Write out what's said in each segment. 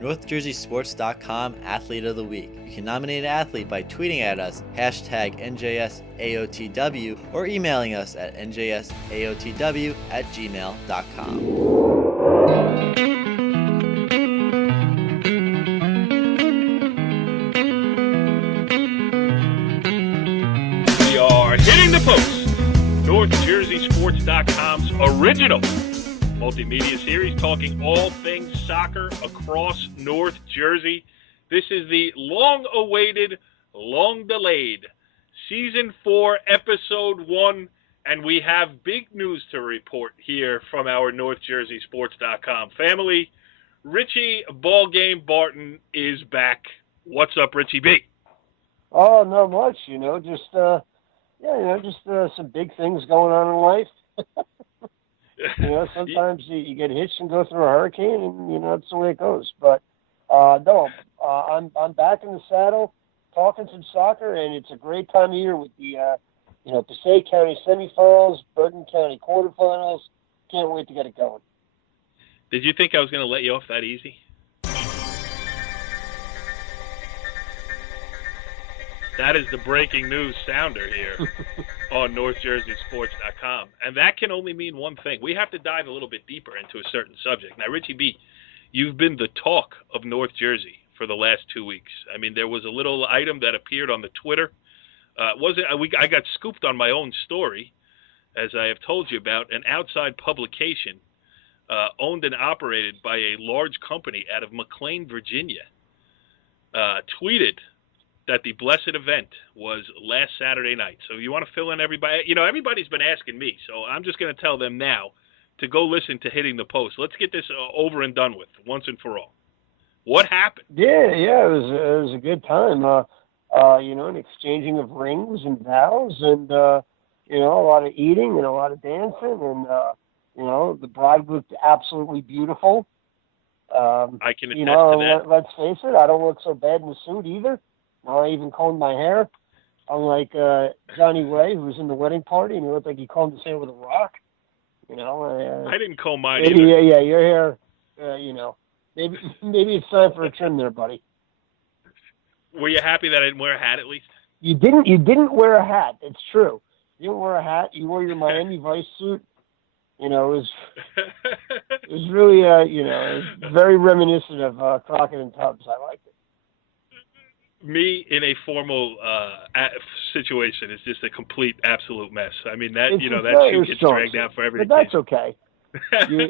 NorthJerseySports.com Athlete of the Week. You can nominate an athlete by tweeting at us, hashtag NJSAOTW, or emailing us at njsaotw@gmail.com. We are hitting the post. NorthJerseySports.com's original multimedia series talking all things soccer across North Jersey. This is the long-awaited, long-delayed Season 4, Episode 1, and we have big news to report here from our NorthJerseySports.com family. Richie Ballgame Barton is back. What's up, Richie B? Oh, not much, just some big things going on in life. Sometimes you get hitched and go through a hurricane, and that's the way it goes. But I'm back in the saddle, talking some soccer, and it's a great time of year with the Passaic County semifinals, Bergen County quarterfinals. Can't wait to get it going. Did you think I was going to let you off that easy? That is the breaking news sounder here on NorthJerseySports.com. And that can only mean one thing. We have to dive a little bit deeper into a certain subject. Now, Richie B., you've been the talk of North Jersey for the last 2 weeks. I mean, there was a little item that appeared on the Twitter. I got scooped on my own story, as I have told you about, an outside publication owned and operated by a large company out of McLean, Virginia, tweeted that the blessed event was last Saturday night. So you want to fill in everybody? Everybody's been asking me, so I'm just going to tell them now to go listen to Hitting the Post. Let's get this over and done with once and for all. What happened? Yeah, it was a good time. An exchanging of rings and vows, and a lot of eating and a lot of dancing, and the bride looked absolutely beautiful. I can attest to that. Let's face it, I don't look so bad in the suit either. I even combed my hair, unlike Johnny Way, who was in the wedding party, and he looked like he combed his hair with a rock. I didn't comb mine maybe, either. Yeah, your hair, maybe it's time for a trim there, buddy. Were you happy that I didn't wear a hat at least? You didn't wear a hat. It's true. You didn't wear a hat. You wore your Miami Vice suit. It was really, it was very reminiscent of Crockett and Tubbs. I liked it. Me in a formal situation is just a complete, absolute mess. I mean, that shoe gets dragged out for every. But that's okay.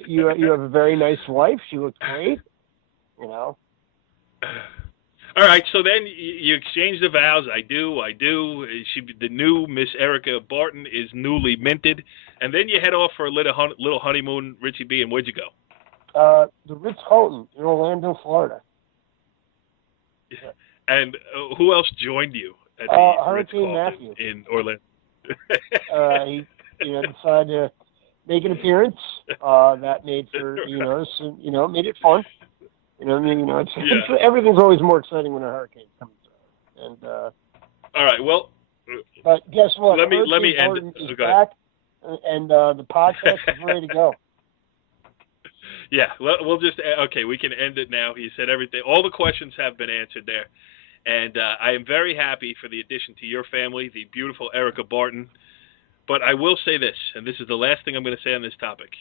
You have a very nice wife. She looks great. All right, so then you exchange the vows. I do. The new Miss Erica Barton is newly minted, and then you head off for a little honeymoon. Richie B, and where'd you go? The Ritz-Carlton in Orlando, Florida. Yeah. And who else joined you at the Hurricane Ritz-Carlton Matthew in Orlando? He decided to make an appearance. That made for made it fun. Everything's always more exciting when a hurricane comes through. And all right, well. But guess what? Let me end it. Is back, and the podcast is ready to go. Yeah, we'll just we can end it now. He said everything. All the questions have been answered there. And I am very happy for the addition to your family, the beautiful Erica Barton. But I will say this, and this is the last thing I'm going to say on this topic.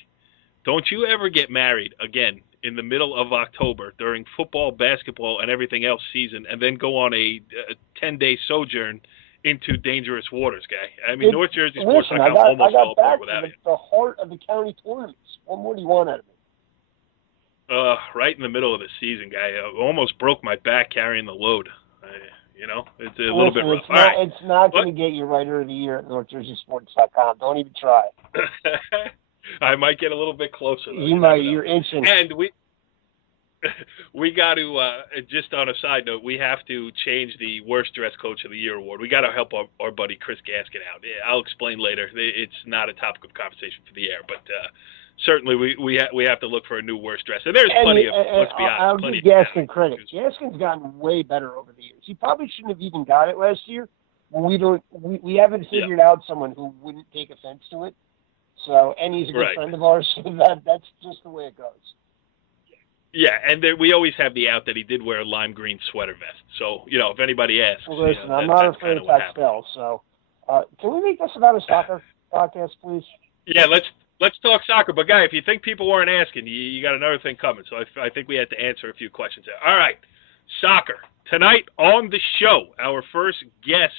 Don't you ever get married again in the middle of October during football, basketball, and everything else season, and then go on a 10-day sojourn into dangerous waters, guy. I mean, North Jersey Sports almost fell apart without you. The heart of the county tournaments. What more do you want out of me? Right in the middle of the season, guy. I almost broke my back carrying the load. It's a little bit rough. It's not going to get you writer of the year at NorthJerseySports.com. Don't even try. I might get a little bit closer. Though. You might. You're inching. And we got to, just on a side note, we have to change the worst dress coach of the year award. We got to help our buddy Chris Gaskin out. I'll explain later. It's not a topic of conversation for the air, but certainly we have to look for a new worst dress. And there's plenty of, let's be honest. I'll give Gaskin credit. Gaskin's gotten way better over the years. He probably shouldn't have even got it last year. We haven't figured out someone who wouldn't take offense to it. So, and he's a good friend of ours, so that's just the way it goes. Yeah, and we always have the out that he did wear a lime green sweater vest. So, if anybody asks. Well, listen, I'm not afraid of pastel, so can we make this about a soccer podcast, please? Yeah, let's talk soccer. But, Guy, if you think people weren't asking, you got another thing coming. So I think we had to answer a few questions there. All right, soccer. Tonight on the show, our first guest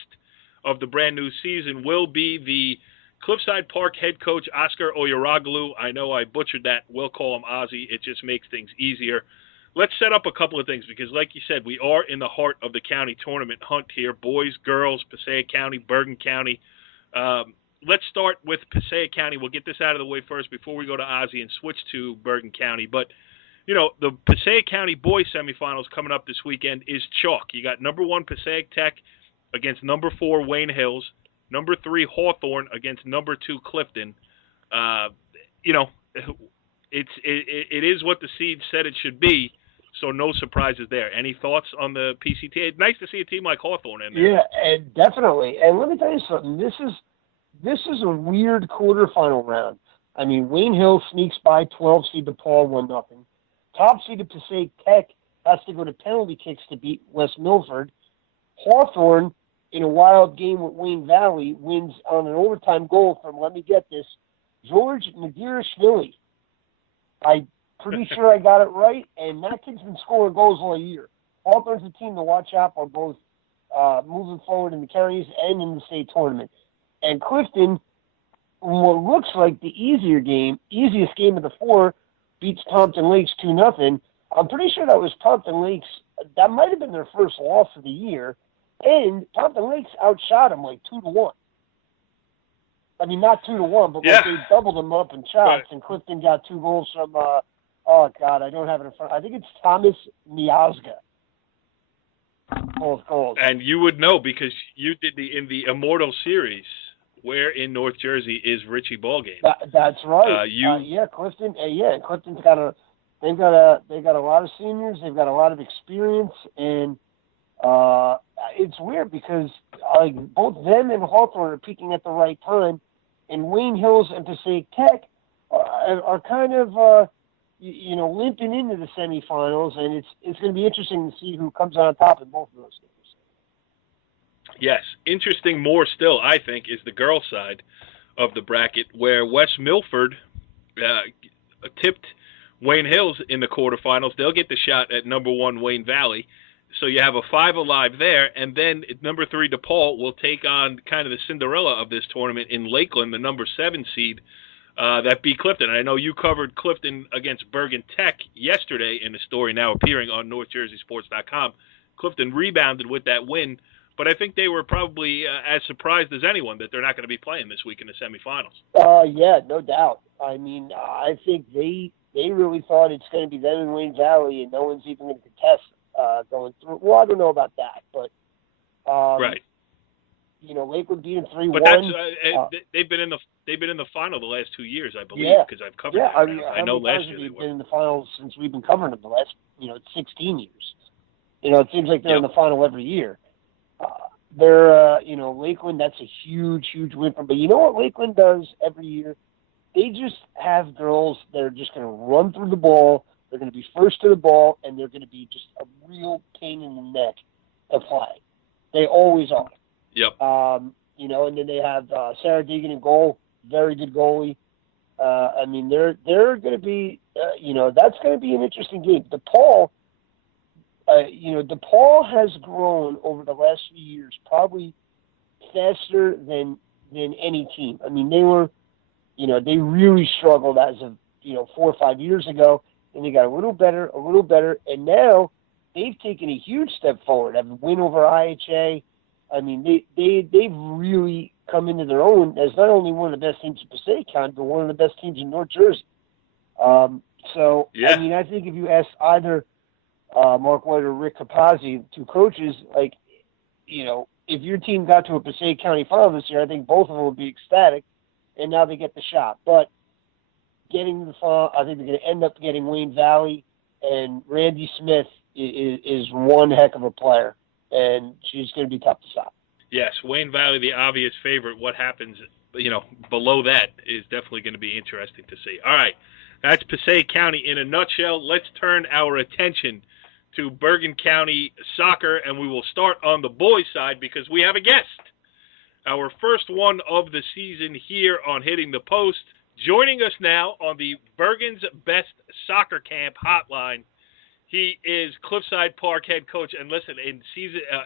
of the brand new season will be the Cliffside Park head coach, Ozgur Uyaraglu. I know I butchered that. We'll call him Ozzy. It just makes things easier. Let's set up a couple of things because, like you said, we are in the heart of the county tournament hunt here. Boys, girls, Passaic County, Bergen County. Let's start with Passaic County. We'll get this out of the way first before we go to Ozzy and switch to Bergen County. But, the Passaic County boys semifinals coming up this weekend is chalk. You got number 1 Passaic Tech against number 4 Wayne Hills. Number 3, Hawthorne against number 2, Clifton. It is what the seed said it should be, so no surprises there. Any thoughts on the PCTA? It's nice to see a team like Hawthorne in there. Yeah, and definitely. And let me tell you something. This is a weird quarterfinal round. I mean, Wayne Hill sneaks by 12 seed DePaul 1-0. Top seed of Passaic Tech has to go to penalty kicks to beat West Milford. Hawthorne, in a wild game with Wayne Valley, wins on an overtime goal from, let me get this, George Nagirashvili. I'm pretty sure I got it right, and that kid's been scoring goals all year. Hawthorne's a team to watch out for both moving forward in the counties and in the state tournament. And Clifton, what looks like the easiest game of the 4, beats Pompton Lakes 2-0. I'm pretty sure that was Pompton Lakes. That might have been their first loss of the year. And Pompton Lakes outshot them like 2-1. I mean, not 2-1, but like they doubled them up in shots. Right. And Clifton got 2 goals from, I don't have it in front. I think it's Thomas Miazga. Both goals. And you would know because you did in the Immortal series. Where in North Jersey is Richie Ballgame? That's right. Clifton. Clifton's got they've got a lot of seniors. They've got a lot of experience, and it's weird because both them and Hawthorne are peaking at the right time, and Wayne Hills and Passaic Tech are kind of limping into the semifinals, and it's going to be interesting to see who comes on top in both of those games. Yes. Interesting more still, I think, is the girls' side of the bracket where West Milford tipped Wayne Hills in the quarterfinals. They'll get the shot at number 1 Wayne Valley. So you have a 5 alive there. And then number 3 DePaul will take on kind of the Cinderella of this tournament in Lakeland, the number 7 seed that beat Clifton. And I know you covered Clifton against Bergen Tech yesterday in the story now appearing on NorthJerseySports.com. Clifton rebounded with that win. But I think they were probably as surprised as anyone that they're not going to be playing this week in the semifinals. Yeah, no doubt. I mean, I think they really thought it's going to be them in Wayne Valley, and no one's even going to contest going through. Well, I don't know about that, but right. Lakewood beat them 3-1. But that's they've been in the final the last 2 years, I believe, because I've covered. Yeah, them. I know last year they've they were been in the finals since we've been covering them the last 16 years. It seems like they're in the final every year. They're, Lakeland, that's a huge, huge win for them. But you know what Lakeland does every year? They just have girls that are just going to run through the ball. They're going to be first to the ball, and they're going to be just a real pain in the neck to play. They always are. Yep. And then they have Sarah Deegan in goal, very good goalie. They're going to be, that's going to be an interesting game. DePaul has grown over the last few years probably faster than any team. I mean, they were, they really struggled as of, 4 or 5 years ago, and they got a little better, and now they've taken a huge step forward. Have a win over IHA. I mean, they've really come into their own as not only one of the best teams in Passaic County, but one of the best teams in North Jersey. I think if you ask either Mark White or Rick Capazzi, 2 coaches, if your team got to a Passaic County final this year, I think both of them would be ecstatic, and now they get the shot. But getting to the final, I think they're going to end up getting Wayne Valley, and Randy Smith is one heck of a player, and she's going to be tough to stop. Yes, Wayne Valley, the obvious favorite. What happens, below that is definitely going to be interesting to see. All right. That's Passaic County in a nutshell. Let's turn our attention to Bergen County soccer, and we will start on the boys' side because we have a guest. Our first one of the season here on Hitting the Post. Joining us now on the Bergen's Best Soccer Camp hotline, he is Cliffside Park head coach. And listen, in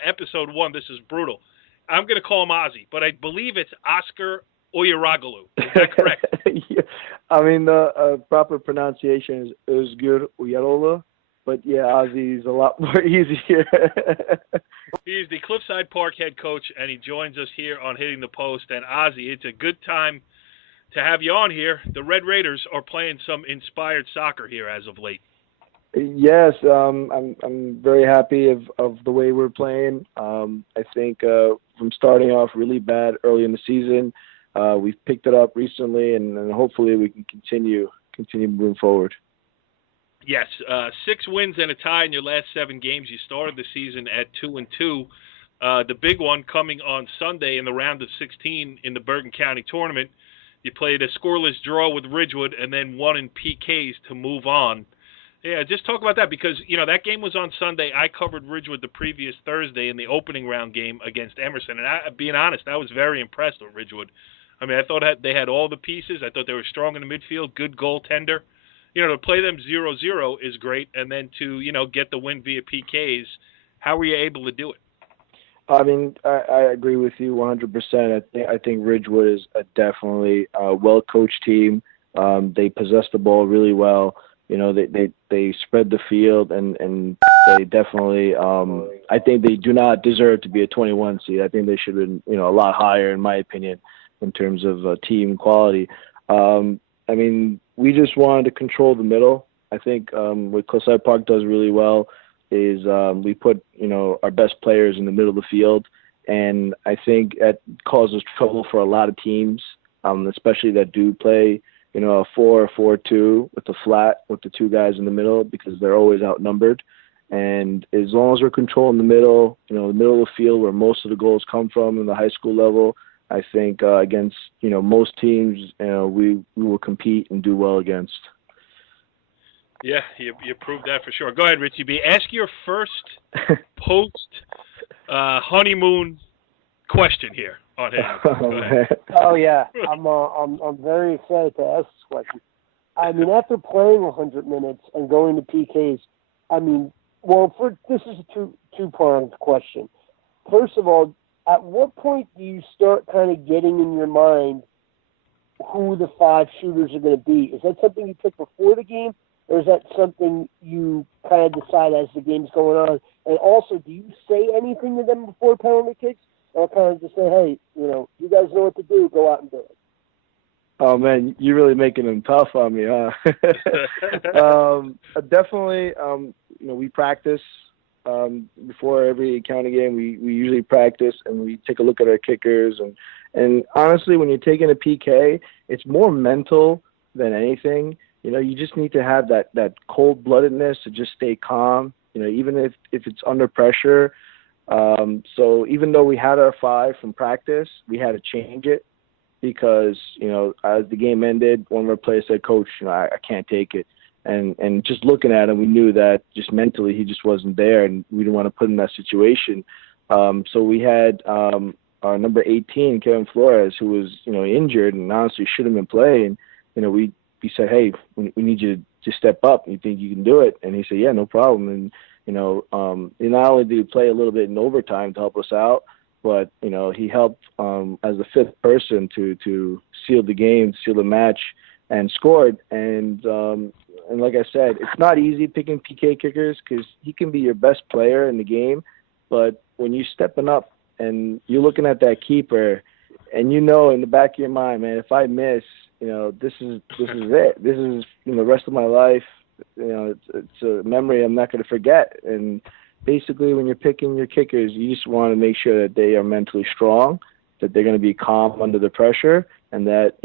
episode 1, this is brutal. I'm going to call him Ozzy, but I believe it's Ozgur Uyaraglu. Is that correct? Yeah. I mean, the proper pronunciation is Ozgur Uyaraglu, but yeah, Ozzy is a lot more easier. He's the Cliffside Park head coach, and he joins us here on Hitting the Post. And Ozzy, it's a good time to have you on here. The Red Raiders are playing some inspired soccer here as of late. Yes, I'm very happy of the way we're playing. I think from starting off really bad early in the season, we've picked it up recently, and hopefully we can continue moving forward. Yes, 6 wins and a tie in your last 7 games. You started the season at 2-2. The big one coming on Sunday in the round of 16 in the Bergen County tournament. You played a scoreless draw with Ridgewood and then won in PKs to move on. Yeah, just talk about that because, that game was on Sunday. I covered Ridgewood the previous Thursday in the opening round game against Emerson. And being honest, I was very impressed with Ridgewood. I mean, I thought they had all the pieces. I thought they were strong in the midfield, good goaltender. To play them 0-0 is great. And then to, get the win via PKs, how were you able to do it? I mean, I agree with you 100%. I think Ridgewood is definitely a well-coached team. They possess the ball really well. They spread the field, and they definitely I think they do not deserve to be a 21 seed. I think they should have been, a lot higher, in my opinion, in terms of team quality. I mean, we just wanted to control the middle. I think what Cliffside Park does really well is we put, our best players in the middle of the field, and I think that causes trouble for a lot of teams, especially that do play, a 4-4-2 with the flat with the 2 guys in the middle because they're always outnumbered. And as long as we're controlling the middle, the middle of the field where most of the goals come from in the high school level, I think against, most teams, we will compete and do well against. Yeah, you proved that for sure. Go ahead, Richie B. Ask your first post-honeymoon question here on him. Oh yeah, I'm very excited to ask this question. I mean, after playing 100 minutes and going to PKs, this is a two-pronged question. First of all, at what point do you start kind of getting in your mind who the 5 shooters are going to be? Is that something you pick before the game, or is that something you kind of decide as the game's going on? And also, do you say anything to them before penalty kicks, or kind of just say, hey, you guys know what to do, go out and do it? Oh, man, you're really making them tough on me, huh? Definitely, we practice. Before every county game, we usually practice and we take a look at our kickers. And honestly, when you're taking a PK, it's more mental than anything. You just need to have that cold-bloodedness to just stay calm, even if it's under pressure. So even though we had our 5 from practice, we had to change it because, as the game ended, one of our players said, Coach, I can't take it. And just looking at him, we knew that just mentally he just wasn't there, and we didn't want to put him in that situation. So we had our number 18, Kevin Flores, who was, injured and honestly shouldn't have been playing. We said, hey, we need you to step up. You think you can do it? And he said, yeah, no problem. And, not only did he play a little bit in overtime to help us out, but, he helped as the 5th person to seal the game, seal the match, and scored. And like I said, it's not easy picking PK kickers because he can be your best player in the game. But when you're stepping up and you're looking at that keeper and in the back of your mind, man, if I miss, this is it. This is, the rest of my life. It's a memory I'm not going to forget. And basically when you're picking your kickers, you just want to make sure that they are mentally strong, that they're going to be calm under the pressure, and that,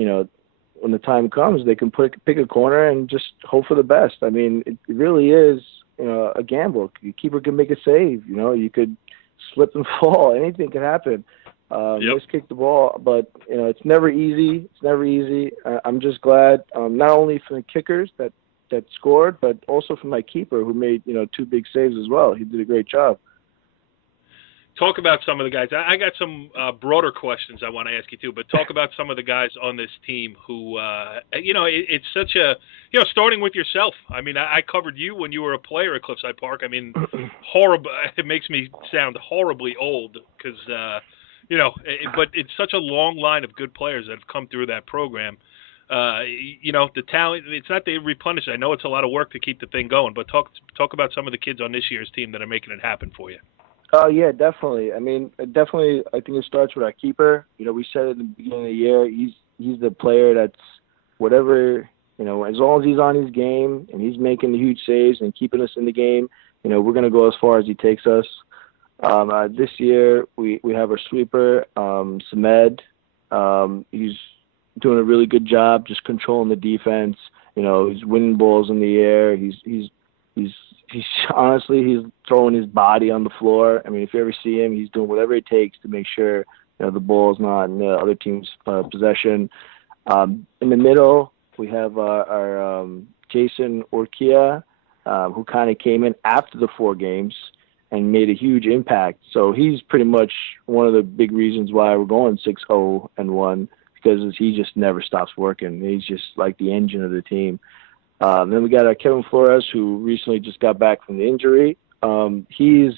when the time comes, they can pick a corner and just hope for the best. I mean, it really is, a gamble. The keeper can make a save. You could slip and fall. Anything can happen. Let's kick the ball, but it's never easy. I'm just glad, not only for the kickers that scored, but also for my keeper who made 2 big saves as well. He did a great job. Talk about some of the guys. I got some broader questions I want to ask you too, but talk about some of the guys on this team who, it's such a, starting with yourself. I mean, I covered you when you were a player at Cliffside Park. I mean, horrible. It makes me sound horribly old because, but it's such a long line of good players that have come through that program. The talent, it's not they replenish. I know it's a lot of work to keep the thing going, but talk about some of the kids on this year's team that are making it happen for you. Oh, yeah, definitely. I mean, I think it starts with our keeper. We said at the beginning of the year, he's the player that's whatever, as long as he's on his game and he's making the huge saves and keeping us in the game, we're going to go as far as he takes us. This year, we have our sweeper, Samed. He's doing a really good job just controlling the defense. He's winning balls in the air. He's honestly, he's throwing his body on the floor. I mean, if you ever see him, he's doing whatever it takes to make sure the ball is not in the other team's possession. In the middle, we have our Jason Orkia, who kind of came in after the 4 games and made a huge impact. So he's pretty much one of the big reasons why we're going 6-0-1, because he just never stops working. He's just like the engine of the team. Then we got Kevin Flores, who recently just got back from the injury. He's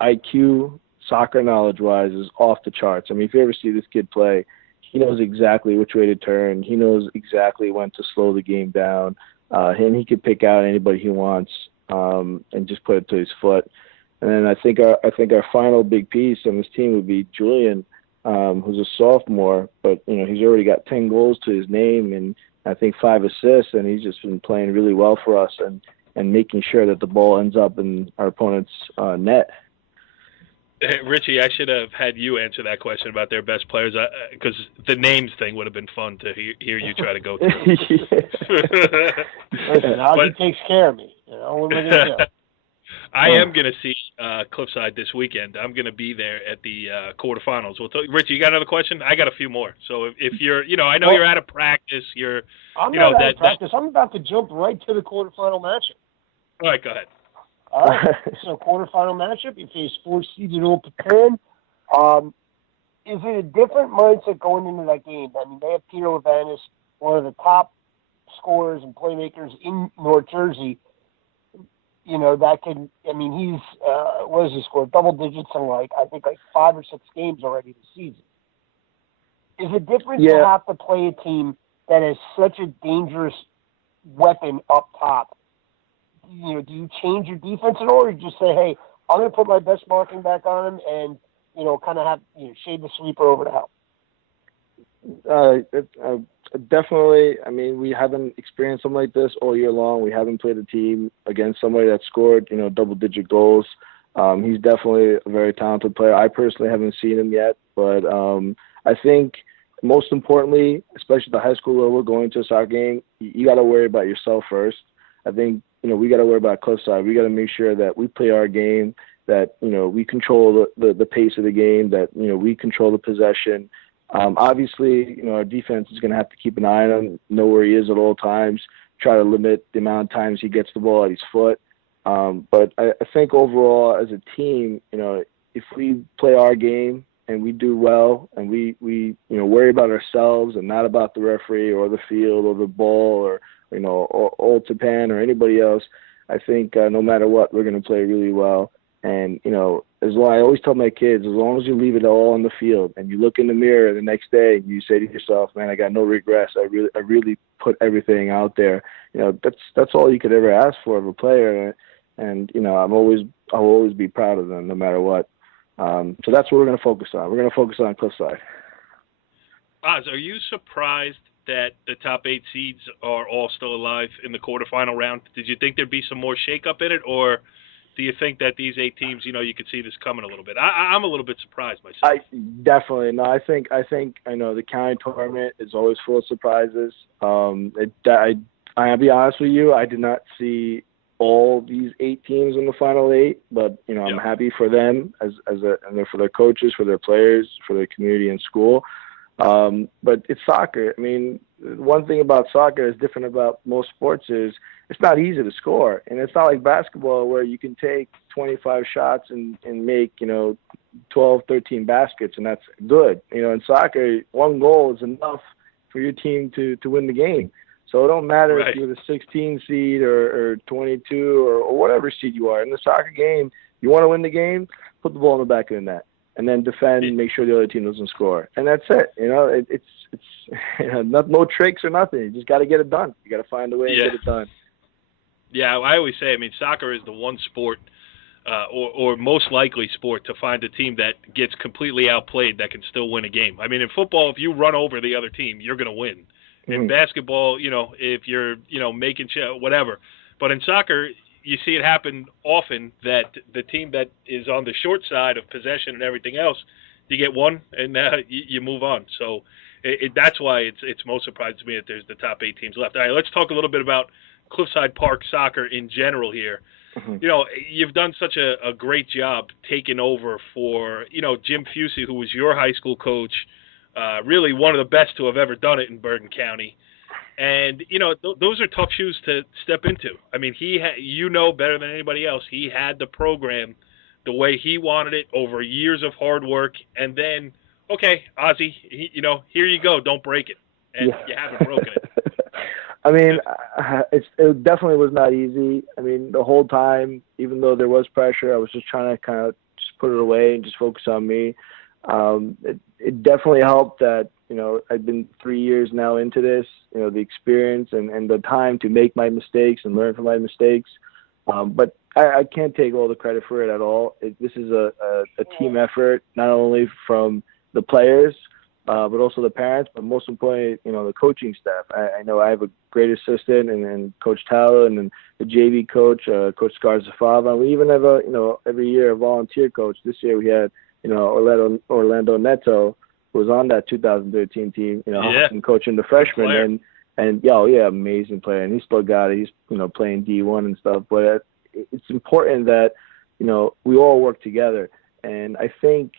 IQ, soccer knowledge-wise, is off the charts. I mean, if you ever see this kid play, he knows exactly which way to turn. He knows exactly when to slow the game down. And he could pick out anybody he wants and just put it to his foot. And then I think our final big piece on this team would be Julian, who's a sophomore, but he's already got 10 goals to his name and I think 5 assists, and he's just been playing really well for us and making sure that the ball ends up in our opponent's net. Hey, Richie, I should have had you answer that question about their best players, because the names thing would have been fun to hear you try to go through. Listen, Ozzy takes care of me. What am I going to do? I am going to see Cliffside this weekend. I'm going to be there at the quarterfinals. Richie, you got another question? I got a few more. So if you're, I know you're out of practice. I'm not out of practice. I'm about to jump right to the quarterfinal matchup. All right, go ahead. All right. So quarterfinal matchup, you face 4-seeded Old Pecan. Is it a different mindset going into that game? I mean, they have Peter Levanis, one of the top scorers and playmakers in North Jersey. That can, he's, what has he scored? Double digits in I think 5 or 6 games already this season. Is it different to have to play a team that is such a dangerous weapon up top? Do you change your defense at all, or you just say, hey, I'm going to put my best marking back on him and, kind of have, shade the sweeper over to help? Definitely. I mean, we haven't experienced something like this all year long. We haven't played a team against somebody that scored, double-digit goals. He's definitely a very talented player. I personally haven't seen him yet, but I think most importantly, especially the high school level, going to a soccer game, you got to worry about yourself first. I think, we got to worry about Cliffside. We got to make sure that we play our game, that, we control the pace of the game, that, we control the possession. Obviously, our defense is going to have to keep an eye on him, know where he is at all times, try to limit the amount of times he gets the ball at his foot. But I think overall as a team, if we play our game and we do well and we worry about ourselves and not about the referee or the field or the ball or Old Japan or anybody else, I think no matter what, we're going to play really well. And, as long, I always tell my kids, as long as you leave it all on the field and you look in the mirror the next day and you say to yourself, man, I got no regrets. I really put everything out there. That's all you could ever ask for of a player. And I'll always be proud of them no matter what. So that's what we're going to focus on. We're going to focus on Cliffside. Oz, are you surprised that the top 8 seeds are all still alive in the quarterfinal round? Did you think there'd be some more shakeup in it, or do you think that these 8 teams, you could see this coming a little bit? I'm a little bit surprised myself. Definitely. No, I think the county tournament is always full of surprises. I'll be honest with you, I did not see all these 8 teams in the final 8, but I'm happy for them and for their coaches, for their players, for their community and school. But it's soccer. I mean, one thing about soccer is different about most sports is it's not easy to score, and it's not like basketball where you can take 25 shots and make 12, 13 baskets, and that's good. In soccer, 1 goal is enough for your team to win the game. So it don't matter if you're the 16 seed or 22 or whatever seed you are. In the soccer game, you want to win the game, put the ball in the back of the net, and then defend and make sure the other team doesn't score. And that's it. It's no tricks or nothing. You just got to get it done. You got to find a way to get it done. Yeah, I always say, soccer is the one sport or most likely sport to find a team that gets completely outplayed that can still win a game. In football, if you run over the other team, you're going to win. In basketball, if you're, making whatever. But in soccer, you see it happen often that the team that is on the short side of possession and everything else, you get one and you move on. So that's why it's most surprising to me that there's the top 8 teams left. All right, let's talk a little bit about Cliffside Park soccer in general here. You've done such a great job taking over for, Jim Fusey, who was your high school coach, really one of the best to have ever done it in Bergen County. And, those are tough shoes to step into. He better than anybody else, he had the program the way he wanted it over years of hard work. And then, okay, Ozzy, here you go. Don't break it. And you haven't broken it. It definitely was not easy. The whole time, even though there was pressure, I was just trying to kind of just put it away and just focus on me. It definitely helped that, I've been 3 years now into this, the experience and the time to make my mistakes and learn from my mistakes. But I can't take all the credit for it at all. This is a team effort, not only from the players, but also the parents, but most importantly, the coaching staff. I know I have a great assistant and Coach Tala and then the JV coach, Coach Scarzafava. And we even have every year a volunteer coach. This year we had, Orlando Neto, who was on that 2013 team, and coaching the freshmen. And amazing player. And he still got it. He's, playing D1 and stuff. But it's important that, we all work together. And I think,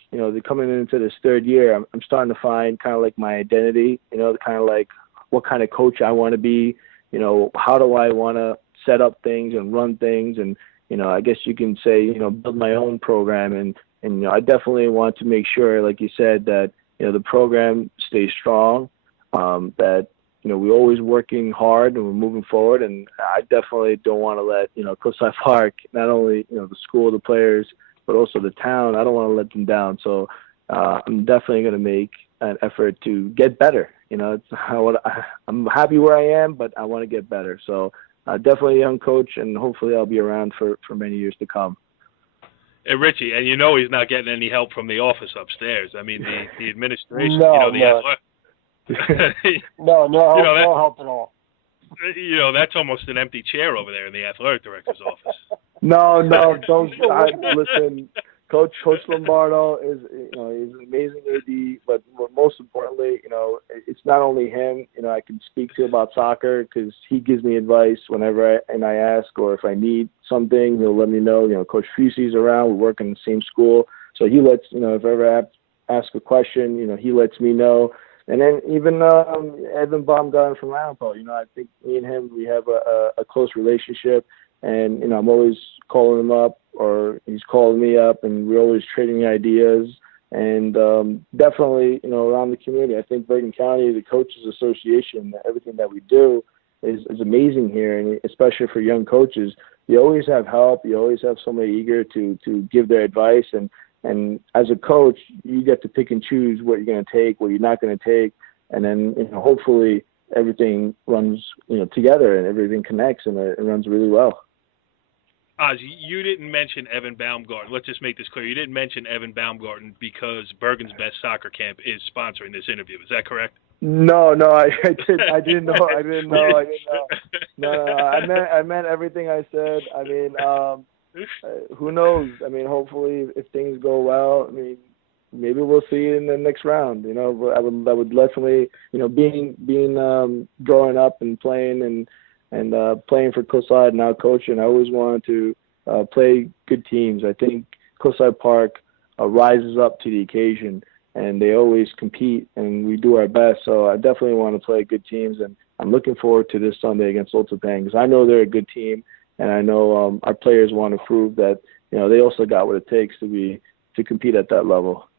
coming into this 3rd year, I'm starting to find kind of like my identity, kind of like what kind of coach I want to be, how do I want to set up things and run things. And, I guess you can say, build my own program. And I definitely want to make sure, like you said, that, the program stays strong, that, we're always working hard and we're moving forward. And I definitely don't want to let, Cliffside Park, not only, the school, the players, but also the town, I don't want to let them down. So I'm definitely going to make an effort to get better. I'm happy where I am, but I want to get better. So definitely a young coach, and hopefully I'll be around for many years to come. Hey, Richie, and he's not getting any help from the office upstairs. The administration, no, no help at all. That's almost an empty chair over there in the athletic director's office. No, don't. Listen, Coach Lombardo is, he's an amazing AD, but most importantly, it's not only him, I can speak to about soccer because he gives me advice whenever I ask, or if I need something, he'll let me know. Coach Fusey's around. We work in the same school, so he lets, if I ever ask a question, he lets me know. And then even Evan Baumgarten from Ramapo, I think me and him, we have a close relationship. And, I'm always calling him up, or he's calling me up, and we're always trading ideas. And definitely, around the community, I think Bergen County, the Coaches Association, everything that we do is amazing here. And especially for young coaches, you always have help. You always have somebody eager to give their advice. And as a coach, you get to pick and choose what you're going to take, what you're not going to take. And then, hopefully everything runs, together and everything connects and it runs really well. Oz, you didn't mention Evan Baumgarten. Let's just make this clear. You didn't mention Evan Baumgarten because Bergen's Best Soccer Camp is sponsoring this interview. Is that correct? No, I didn't know. No, I meant everything I said. Who knows? Hopefully, if things go well, maybe we'll see you in the next round. But I would definitely, being growing up and playing And playing for Cliffside, now coaching, I always wanted to play good teams. I think Cliffside Park rises up to the occasion, and they always compete, and we do our best. So I definitely want to play good teams, and I'm looking forward to this Sunday against Ultapan because I know they're a good team, and I know our players want to prove that they also got what it takes to compete at that level.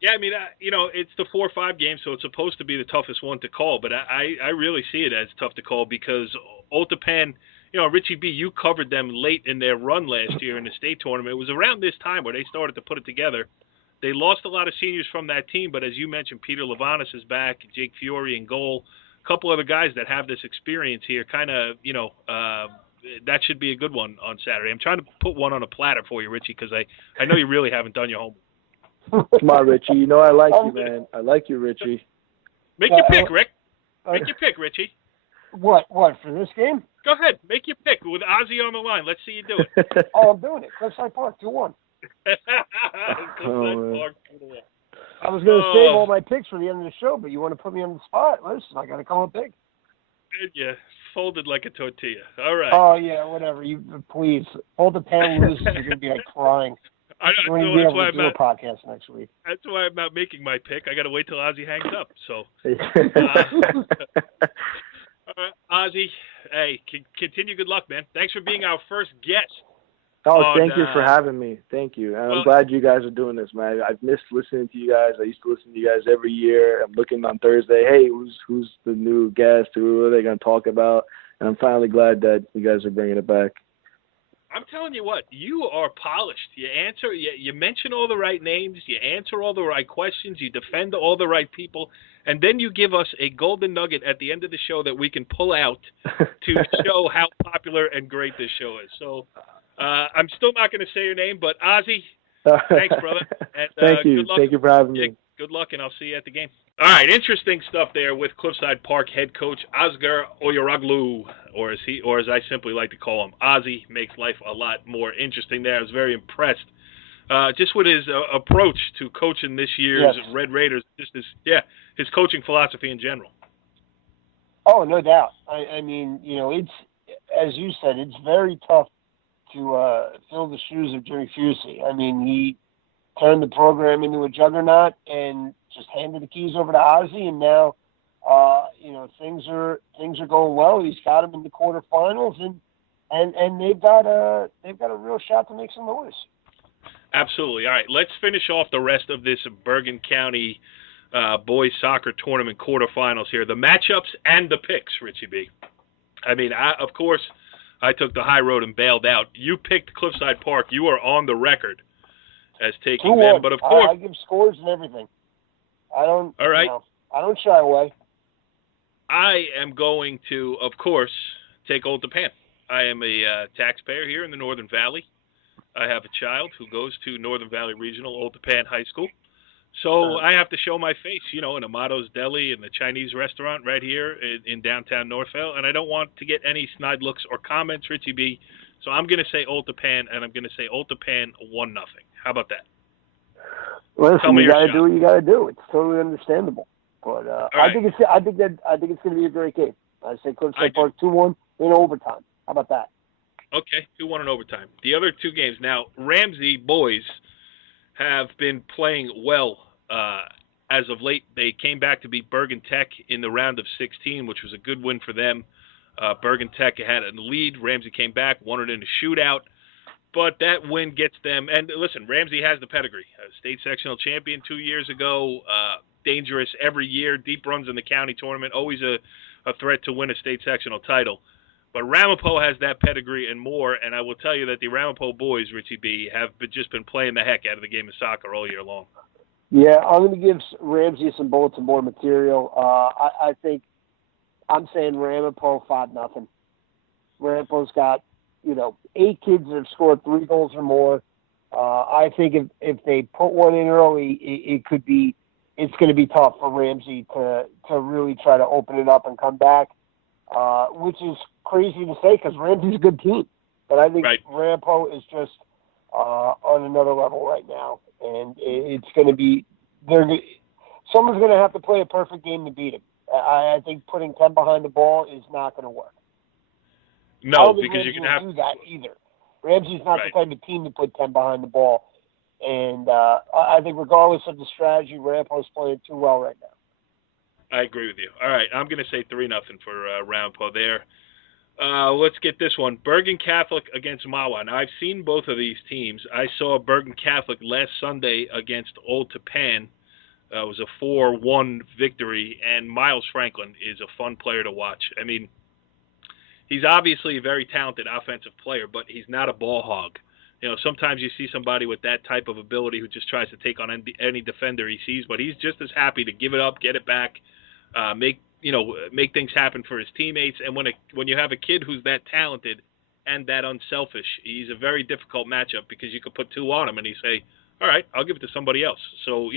Yeah, I mean, it's the 4-5 game, so it's supposed to be the toughest one to call. But I really see it as tough to call because Ultapan, Richie B, you covered them late in their run last year in the state tournament. It was around this time where they started to put it together. They lost a lot of seniors from that team, but as you mentioned, Peter Lavanis is back, Jake Fiore in goal, a couple other guys that have this experience here. Kind of, that should be a good one on Saturday. I'm trying to put one on a platter for you, Richie, because I know you really haven't done your homework. Come on, Richie. I like you, man. I like you, Richie. Make your pick, Rick. Make your pick, Richie. What, for this game? Go ahead. Make your pick with Ozzy on the line. Let's see you do it. I'm doing it. Cliffside Park, 2-1. Park, 2-1. I was going to save all my picks for the end of the show, but you want to put me on the spot. Listen, I got to come up big. Yeah, folded like a tortilla. All right. Oh, yeah, whatever. You please. Hold the pan loose. You're going to be like crying. We're going to be able to do a podcast next week. That's why I'm not making my pick. I got to wait till Ozzy hangs up. So, Ozzy, hey, continue. Good luck, man. Thanks for being our first guest. Oh, thank you for having me. Thank you. And I'm glad you guys are doing this, man. I've missed listening to you guys. I used to listen to you guys every year. I'm looking on Thursday. Hey, who's the new guest? Who are they going to talk about? And I'm finally glad that you guys are bringing it back. I'm telling you what, you are polished. You mention all the right names, you answer all the right questions, you defend all the right people, and then you give us a golden nugget at the end of the show that we can pull out to show how popular and great this show is. So I'm still not going to say your name, but Ozzy, thanks, brother. And, Thank you. Good luck. Thank you for having me. Good luck, and I'll see you at the game. All right, interesting stuff there with Cliffside Park head coach Ozgur Uyaraglu, or as I simply like to call him, Ozzy. Makes life a lot more interesting there. I was very impressed just with his approach to coaching this year's Red Raiders, just his coaching philosophy in general. Oh, no doubt. I mean, it's, as you said, it's very tough to fill the shoes of Jerry Fusey. I mean, he turned the program into a juggernaut and just handed the keys over to Ozzy, and now, things are going well. He's got them in the quarterfinals, and they've got a real shot to make some noise. Absolutely. All right, let's finish off the rest of this Bergen County boys soccer tournament quarterfinals here. The matchups and the picks, Richie B. I mean, of course, I took the high road and bailed out. You picked Cliffside Park. You are on the record as taking them, but of course, I give scores and everything. I don't. All right. I don't shy away. I am going to, of course, take Ultapan. I am a taxpayer here in the Northern Valley. I have a child who goes to Northern Valley Regional Ultapan High School. So I have to show my face, in Amato's Deli and the Chinese restaurant right here in downtown Northvale. And I don't want to get any snide looks or comments, Richie B. So I'm going to say Ultapan, and I'm going to say Ultapan 1-0. How about that? Listen, you got to do what you got to do. It's totally understandable. But right. I think it's going to be a great game. I say Cliffside Park 2-1 in overtime. How about that? Okay, 2-1 in overtime. The other two games now, Ramsey boys have been playing well as of late. They came back to beat Bergen Tech in the round of 16, which was a good win for them. Bergen Tech had a lead. Ramsey came back, won it in a shootout. But that win gets them, and listen, Ramsey has the pedigree. State sectional champion 2 years ago, dangerous every year, deep runs in the county tournament, always a threat to win a state sectional title. But Ramapo has that pedigree and more, and I will tell you that the Ramapo boys, Richie B, have just been playing the heck out of the game of soccer all year long. Yeah, I'm going to give Ramsey some bulletin board material. I think I'm saying Ramapo 5-0. Ramapo's got 8 kids that have scored 3 goals or more. I think if they put one in early, it's going to be tough for Ramsey to really try to open it up and come back, which is crazy to say because Ramsey's a good team. But I think Ramapo is just on another level right now, and it's going to be someone's going to have to play a perfect game to beat him. I think putting 10 behind the ball is not going to work. I No, don't think because Ramsey you're going to will have do that either. Ramsey's not Right. the type of team to put 10 behind the ball. And I think regardless of the strategy, Rampo's playing too well right now. I agree with you. All right, I'm going to say 3-0 for Rampo there. Let's get this one. Bergen Catholic against Mawa. Now, I've seen both of these teams. I saw Bergen Catholic last Sunday against Old Tapan. It was a 4-1 victory, and Miles Franklin is a fun player to watch. I mean, he's obviously a very talented offensive player, but he's not a ball hog. You know, sometimes you see somebody with that type of ability who just tries to take on any defender he sees, but he's just as happy to give it up, get it back, make things happen for his teammates. And when you have a kid who's that talented and that unselfish, he's a very difficult matchup because you could put two on him and he say, all right, I'll give it to somebody else. So,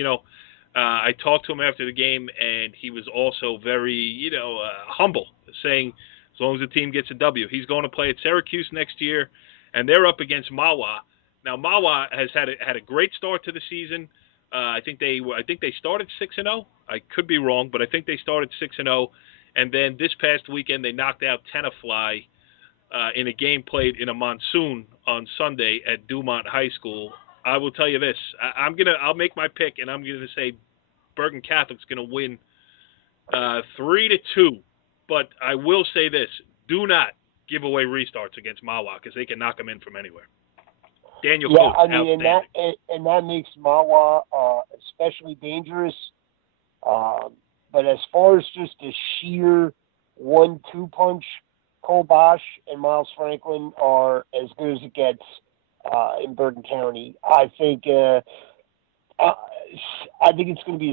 I talked to him after the game, and he was also very, humble, saying as long as the team gets a W. He's going to play at Syracuse next year, and they're up against Mawa. Now, Mawa has had a great start to the season. I think they started 6-0. I could be wrong, but I think they started 6-0. And then this past weekend, they knocked out Tenafly in a game played in a monsoon on Sunday at Dumont High School. I will tell you this: I'll make my pick, and I'm gonna say Bergen Catholic's gonna win 3-2. But I will say this: do not give away restarts against Mawa because they can knock them in from anywhere. Daniel Coates, outstanding. And that makes Mawa especially dangerous. But as far as just a sheer 1-2 punch, Cole Bosch and Miles Franklin are as good as it gets in Bergen County. I think it's going to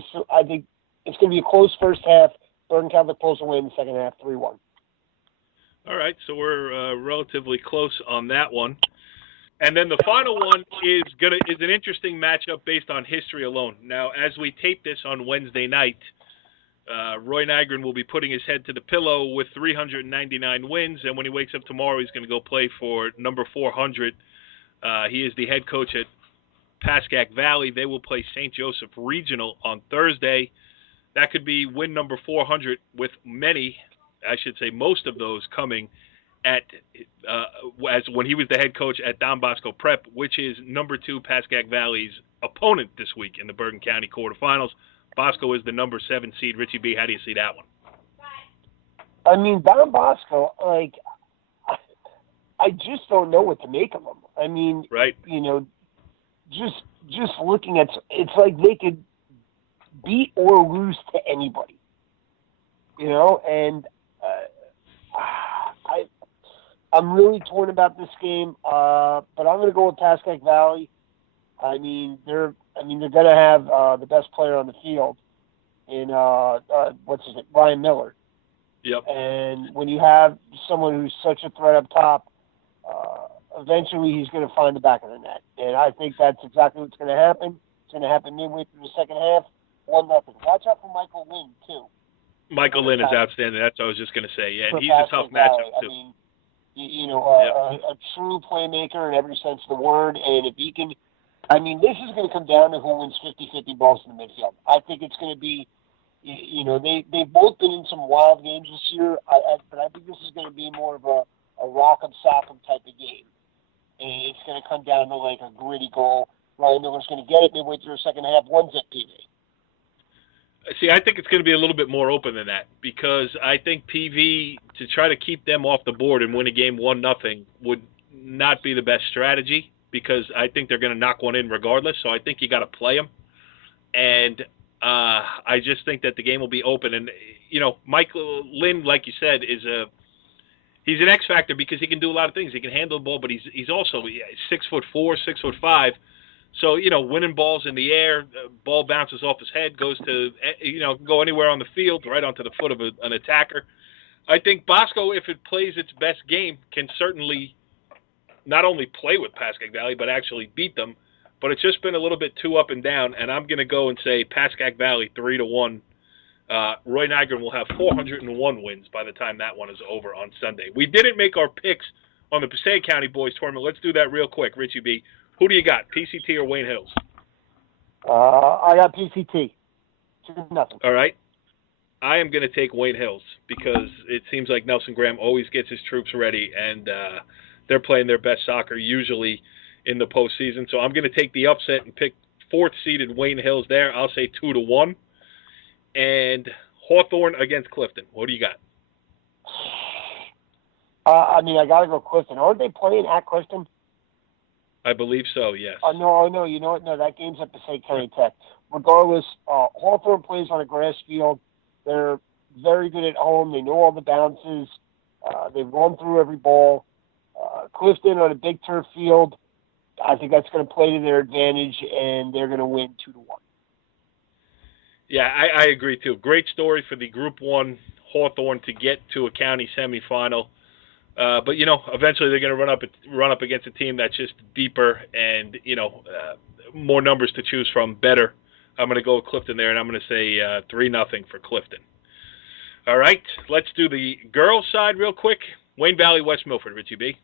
be a close first half. Bergen Catholic pulls away in the second half, 3-1. All right, so we're relatively close on that one. And then the final one is an interesting matchup based on history alone. Now, as we tape this on Wednesday night, Roy Nygren will be putting his head to the pillow with 399 wins, and when he wakes up tomorrow, he's going to go play for number 400. He is the head coach at Pascack Valley. They will play St. Joseph Regional on Thursday. That could be win number 400, with most of those coming at as when he was the head coach at Don Bosco Prep, which is number 2 Pascack Valley's opponent this week in the Bergen County quarterfinals. Bosco is the number 7 seed. Richie B, how do you see that one? I mean, Don Bosco, I just don't know what to make of him. I mean, right. Just looking at, it's like they could beat or lose to anybody, and I'm really torn about this game, but I'm going to go with Pascack Valley. I mean, they're going to have the best player on the field in Ryan Miller. Yep. And when you have someone who's such a threat up top, eventually he's going to find the back of the net. And I think that's exactly what's going to happen. It's going to happen midway through the second half, 1-0. Watch out for Michael Lynn, too. Michael Lynn is outstanding. That's what I was just going to say. Yeah, and he's a tough matchup, too. I mean, a true playmaker in every sense of the word. And if he can, this is going to come down to who wins 50-50 balls in the midfield. I think it's going to be, they've both been in some wild games this year, but I think this is going to be more of a rock 'em, sock 'em type of game. And it's going to come down to like a gritty goal. Ryan Miller's going to get it midway through the second half, 1-0 PV. See, I think it's going to be a little bit more open than that, because I think PV, to try to keep them off the board and win a game 1-0 would not be the best strategy, because I think they're going to knock one in regardless. So I think you got to play them. And I just think that the game will be open. And, Michael Lynn, like you said, he's an X factor because he can do a lot of things. He can handle the ball, but he's also 6'4", 6'5". So, winning balls in the air, ball bounces off his head, goes to, go anywhere on the field, right onto the foot of an attacker. I think Bosco, if it plays its best game, can certainly not only play with Pascack Valley, but actually beat them. But it's just been a little bit too up and down, and I'm going to go and say Pascack Valley 3-1. Roy Nygren will have 401 wins by the time that one is over on Sunday. We didn't make our picks on the Passaic County Boys Tournament. Let's do that real quick, Richie B. Who do you got, PCT or Wayne Hills? I got PCT. 2-0. All right. I am going to take Wayne Hills because it seems like Nelson Graham always gets his troops ready, and they're playing their best soccer usually in the postseason. So I'm going to take the upset and pick 4th-seeded Wayne Hills there. I'll say 2-1. And Hawthorne against Clifton. What do you got? I got to go Clifton. Aren't they playing at Clifton? I believe so, yes. No. You know what? No, that game's at Passaic County Tech. Regardless, Hawthorne plays on a grass field. They're very good at home. They know all the bounces. They've run through every ball. Clifton on a big turf field, I think that's going to play to their advantage, and they're going to win 2-1. Yeah, I agree, too. Great story for the Group 1 Hawthorne to get to a county semifinal. But, eventually they're going to run up against a team that's just deeper and, more numbers to choose from, better. I'm going to go with Clifton there, and I'm going to say 3-0 for Clifton. All right, let's do the girls' side real quick. Wayne Valley, West Milford, Richie B.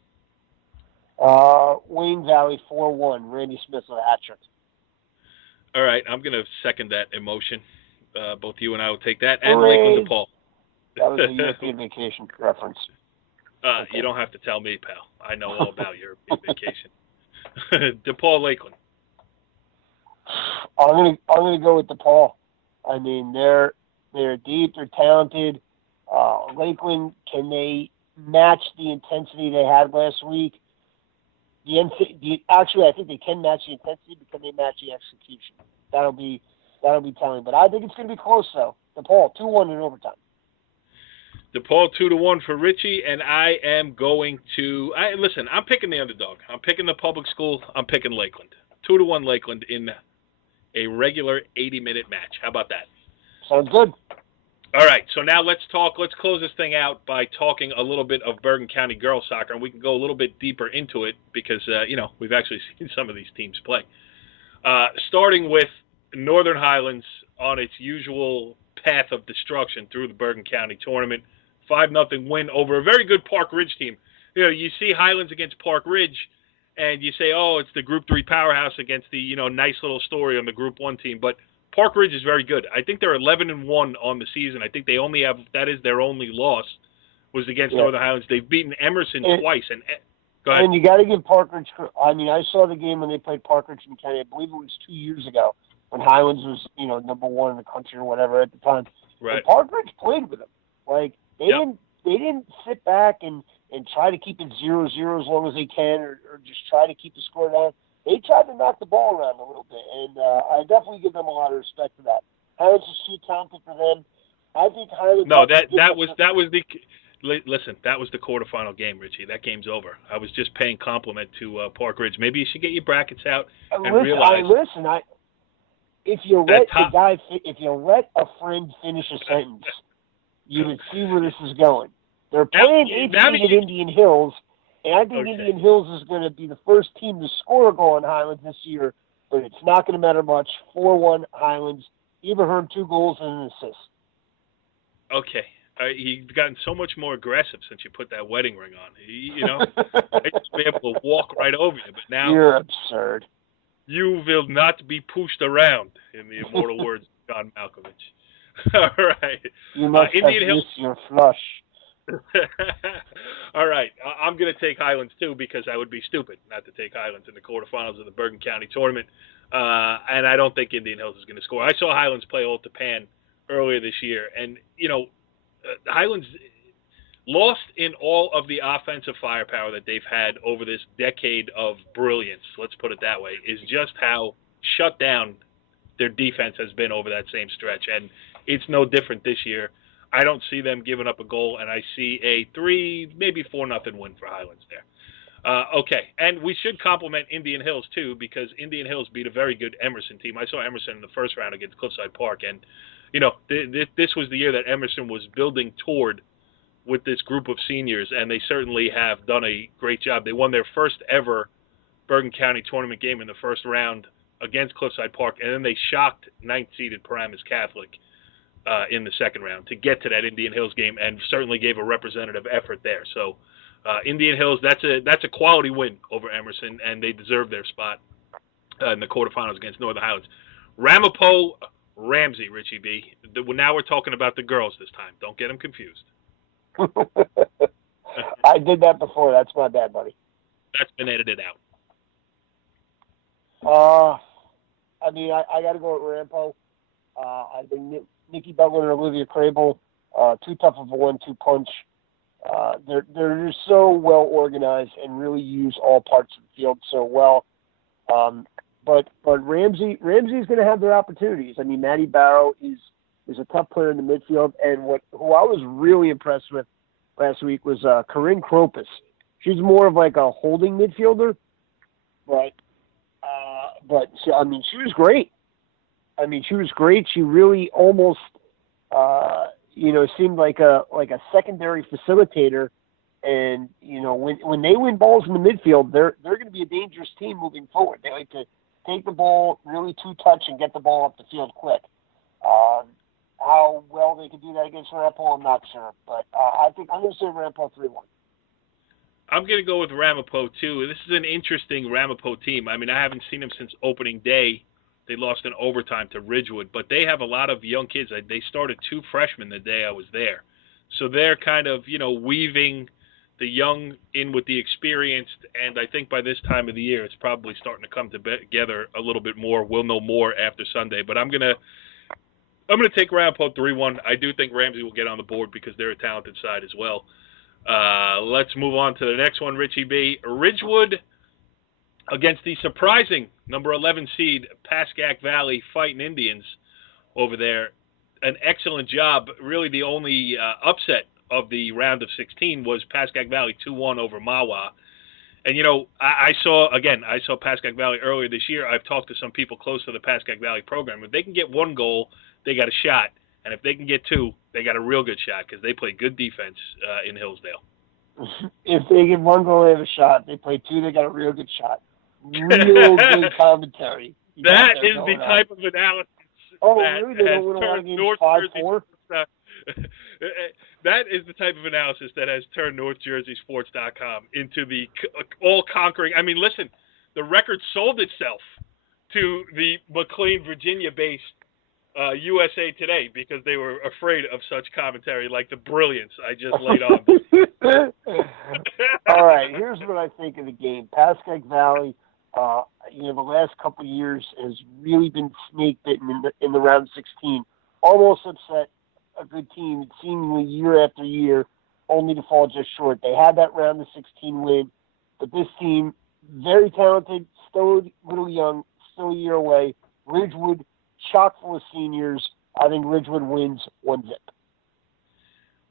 Wayne Valley 4-1. Randy Smith with a hat trick. All right, I'm going to second that emotion. Both you and I will take that. And Lakeland DePaul. That was a European vacation reference. Okay. You don't have to tell me, pal. I know all about European vacation. DePaul, Lakeland. I'm gonna go with DePaul. I mean, they're deep, they're talented. Lakeland, can they match the intensity they had last week? Actually, I think they can match the intensity because they match the execution. That'll be telling. But I think it's going to be close, though. DePaul 2-1 in overtime. DePaul 2-1 for Richie, and I am going to listen. I'm picking the underdog. I'm picking the public school. I'm picking Lakeland. 2-1 Lakeland in a regular 80-minute match. How about that? Sounds good. All right, so now let's close this thing out by talking a little bit of Bergen County girls soccer, and we can go a little bit deeper into it because, we've actually seen some of these teams play. Starting with Northern Highlands on its usual path of destruction through the Bergen County tournament. 5-0 win over a very good Park Ridge team. You see Highlands against Park Ridge, and you say, oh, it's the Group 3 powerhouse against the, nice little story on the Group 1 team. But Park Ridge is very good. I think they're 11-1 on the season. I think they only have, that is their only loss, was against Northern Highlands. They've beaten Emerson twice. And go ahead. And you got to give Park Ridge, I saw the game when they played Park Ridge in County. I believe it was 2 years ago when Highlands was, number 1 in the country or whatever at the time. Right. And Park Ridge played with them. Like, they didn't sit back and try to keep it 0-0 as long as they can or just try to keep the score down. They tried to knock the ball around a little bit, and I definitely give them a lot of respect for that. Highlands is too talented for them. I think Highlands. No, that was the. Listen, that was the quarterfinal game, Richie. That game's over. I was just paying compliment to Park Ridge. Maybe you should get your brackets out and realize. If you let a friend finish a sentence, you would see where this is going. They're playing 8th at Indian Hills. And I think Indian Hills is going to be the first team to score a goal on Highlands this year, but it's not going to matter much. 4-1 Highlands. Everhern 2 goals and an assist. Okay. You've gotten so much more aggressive since you put that wedding ring on. I used to be able to walk right over you, but now you're absurd. You will not be pushed around, in the immortal words of John Malkovich. All right. You must Indian have Hills. missed your flush. All right. I'm going to take Highlands, too, because I would be stupid not to take Highlands in the quarterfinals of the Bergen County tournament. And I don't think Indian Hills is going to score. I saw Highlands play Old Tapan earlier this year. And, Highlands lost in all of the offensive firepower that they've had over this decade of brilliance, let's put it that way, is just how shut down their defense has been over that same stretch. And it's no different this year. I don't see them giving up a goal, and I see a 3, maybe 4-0 win for Highlands there. Okay, and we should compliment Indian Hills, too, because Indian Hills beat a very good Emerson team. I saw Emerson in the first round against Cliffside Park, and, this was the year that Emerson was building toward with this group of seniors, and they certainly have done a great job. They won their first ever Bergen County tournament game in the first round against Cliffside Park, and then they shocked 9th-seeded Paramus Catholic in the second round to get to that Indian Hills game, and certainly gave a representative effort there. So Indian Hills, that's a quality win over Emerson, and they deserve their spot in the quarterfinals against Northern Highlands. Ramapo Ramsey, Richie B. Now we're talking about the girls this time. Don't get them confused. I did that before. That's my bad, buddy. That's been edited out. I mean, I got to go with Rampo. I think Nikki Butler and Olivia Crable, too tough of a 1-2 punch. They're just so well organized and really use all parts of the field so well. But Ramsey's going to have their opportunities. I mean, Maddie Barrow is a tough player in the midfield, and who I was really impressed with last week was Corinne Kropis. She's more of like a holding midfielder, but she was great. I mean, she was great. She really almost, seemed like a secondary facilitator. And when they win balls in the midfield, they're going to be a dangerous team moving forward. They like to take the ball really two-touch and get the ball up the field quick. How well they can do that against Rampo, I'm not sure. But I think I'm going to say Rampo 3-1. I'm going to go with Ramapo, too. This is an interesting Ramapo team. I mean, I haven't seen them since opening day. They lost in overtime to Ridgewood. But they have a lot of young kids. They started 2 freshmen the day I was there. So they're kind of, weaving the young in with the experienced. And I think by this time of the year, it's probably starting to come together a little bit more. We'll know more after Sunday. But I'm going to take Ramapo 3-1. I do think Ramsey will get on the board because they're a talented side as well. Let's move on to the next one, Richie B. Ridgewood against the surprising number 11 seed Pascack Valley Fighting Indians over there. An excellent job. Really the only upset of the round of 16 was Pascack Valley 2-1 over Mawa. And, I saw Pascack Valley earlier this year. I've talked to some people close to the Pascack Valley program. If they can get 1 goal, they got a shot. And if they can get 2, they got a real good shot because they play good defense in Hillsdale. If they get 1 goal, they have a shot. They play 2, they got a real good shot. Real good commentary. That is the type of analysis. Oh, really? They don't win a lot of games 5-4? That is the type of analysis that has turned NorthJerseySports.com into the all-conquering. I mean, listen, the record sold itself to the McLean, Virginia-based USA Today because they were afraid of such commentary like the brilliance I just laid on. All right, here's what I think of the game. Pascack Valley, the last couple of years has really been snake-bitten in the round 16. Almost upset a good team seemingly year after year, only to fall just short. They had that round of 16 win, but this team, very talented, still a little young, still a year away. Ridgewood, chock full of seniors. I think Ridgewood wins 1-0.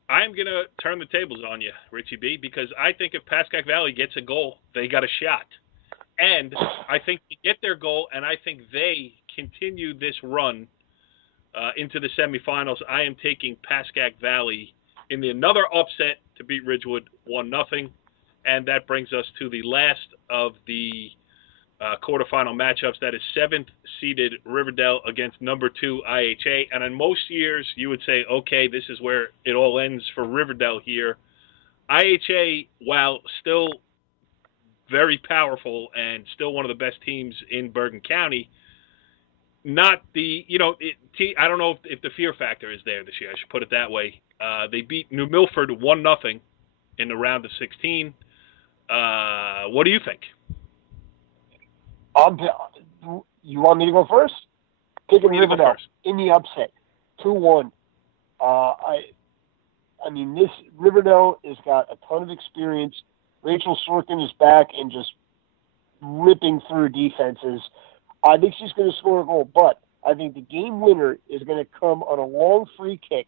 I'm going to turn the tables on you, Richie B, because I think if Pascack Valley gets a goal, they got a shot. And I think they get their goal, and I think they continue this run into the semifinals. I am taking Pascack Valley in another upset to beat Ridgewood 1-0. And that brings us to the last of the quarterfinal matchups. That is 7th-seeded Riverdale against number 2 IHA. And in most years, you would say, okay, this is where it all ends for Riverdale here. IHA, while still very powerful and still one of the best teams in Bergen County, not the, I don't know if the fear factor is there this year. I should put it that way. They beat New Milford 1-0 in the round of 16. What do you think? You want me to go first? Taking Riverdale in the upset, 2-1. I mean, this Riverdale has got a ton of experience. Rachel Sorkin is back and just ripping through defenses. I think she's going to score a goal, but I think the game winner is going to come on a long free kick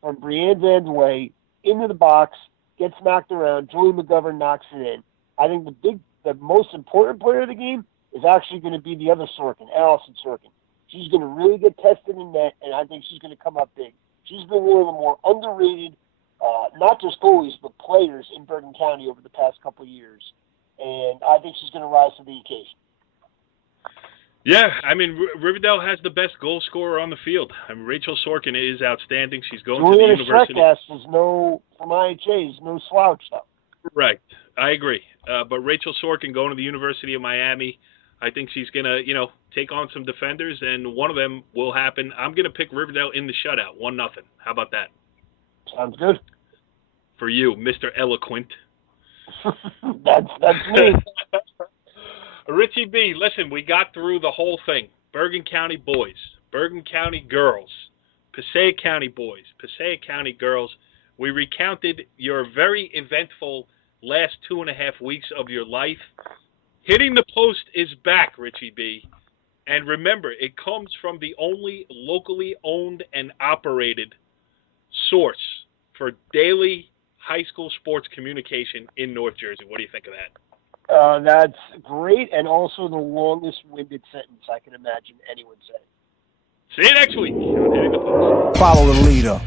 from Brianne Van Way into the box, gets knocked around. Julie McGovern knocks it in. I think the most important player of the game is actually going to be the other Sorkin, Allison Sorkin. She's going to really get tested in net, and I think she's going to come up big. She's been one of the more underrated, not just goalies, but players in Bergen County over the past couple of years. And I think she's going to rise to the occasion. Yeah, I mean, Riverdale has the best goal scorer on the field. I mean, Rachel Sorkin is outstanding. She's going to the university. From IHA is no slouch, though. Right. I agree. But Rachel Sorkin going to the University of Miami, I think she's going to, take on some defenders, and one of them will happen. I'm going to pick Riverdale in the shutout, 1-0. How about that? Sounds good. For you, Mr. Eloquent. That's me. Richie B, listen, we got through the whole thing. Bergen County boys, Bergen County girls, Passaic County boys, Passaic County girls. We recounted your very eventful last 2.5 weeks of your life. Hitting the Post is back, Richie B. And remember, it comes from the only locally owned and operated source for daily high school sports communication in North Jersey. What do you think of that? That's great, and also the longest-winded sentence I can imagine anyone saying. See you next week on Hitting the Post. Follow the leader.